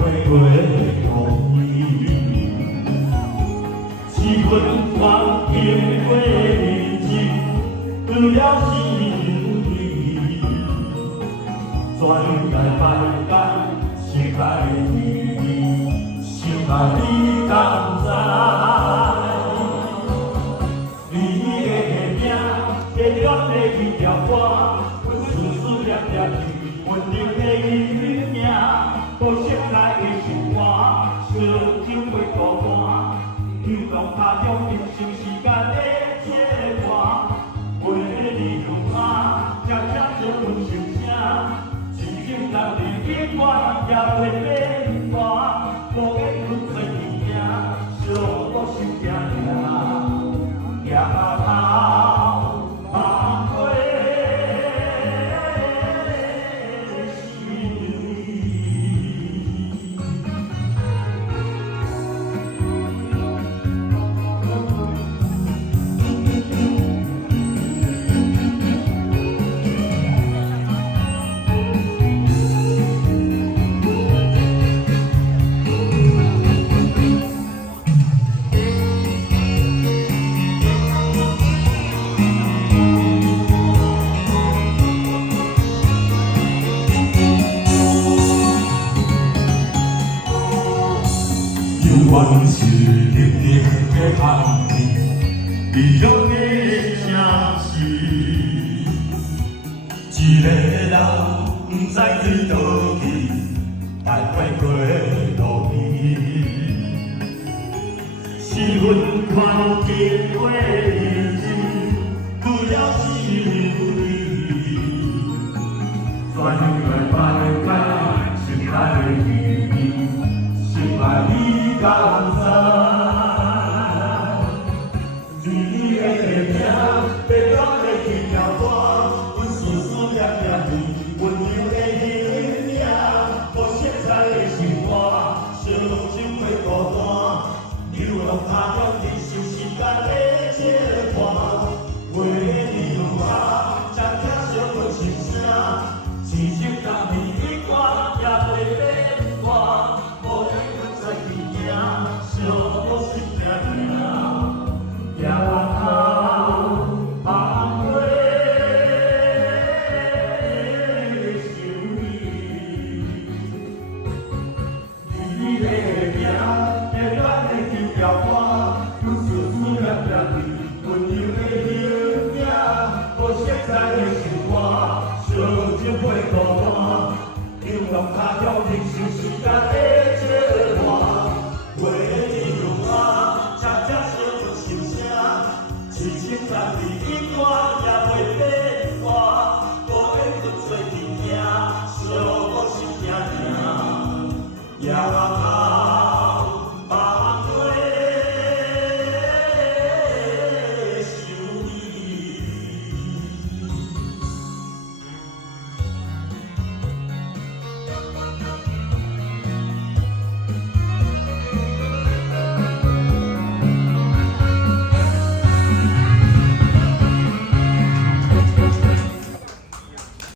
过同意，是阮忘记过认真，为了心意，全来拜拜，心爱你，心爱你敢知？你的名，永远的一条歌，阮思思念念你，温柔的语名，无色来的心肝，烧酒袂孤单，流浪他乡人生时间的切换，陪你用马，渐渐做阮心声，真心人的变化也袂变化，无缘阮做伊名，小我心痛痛，夜头梦过心意。永远是认定的行情，美好的城市。一个人不知对倒去，但快过路边。是阮看见过认真，为了心意，全来拜拜，心爱的你，心爱你。敢知？你的名，别乱的一条歌，阮思思念念你，温柔的语名，无色彩的心肝，烧酒袂孤单，流浪他乡忍受时间的切换，为你用马，渐渐烧阮心声，真心人的变化也袂变化，无缘阮在伊。小我心痛痛，夜头梦过心意。你的名，永远的一条歌，阮思思念念你，温柔的语名，无色彩的心肝，烧酒袂孤单，流浪他乡忍受时间。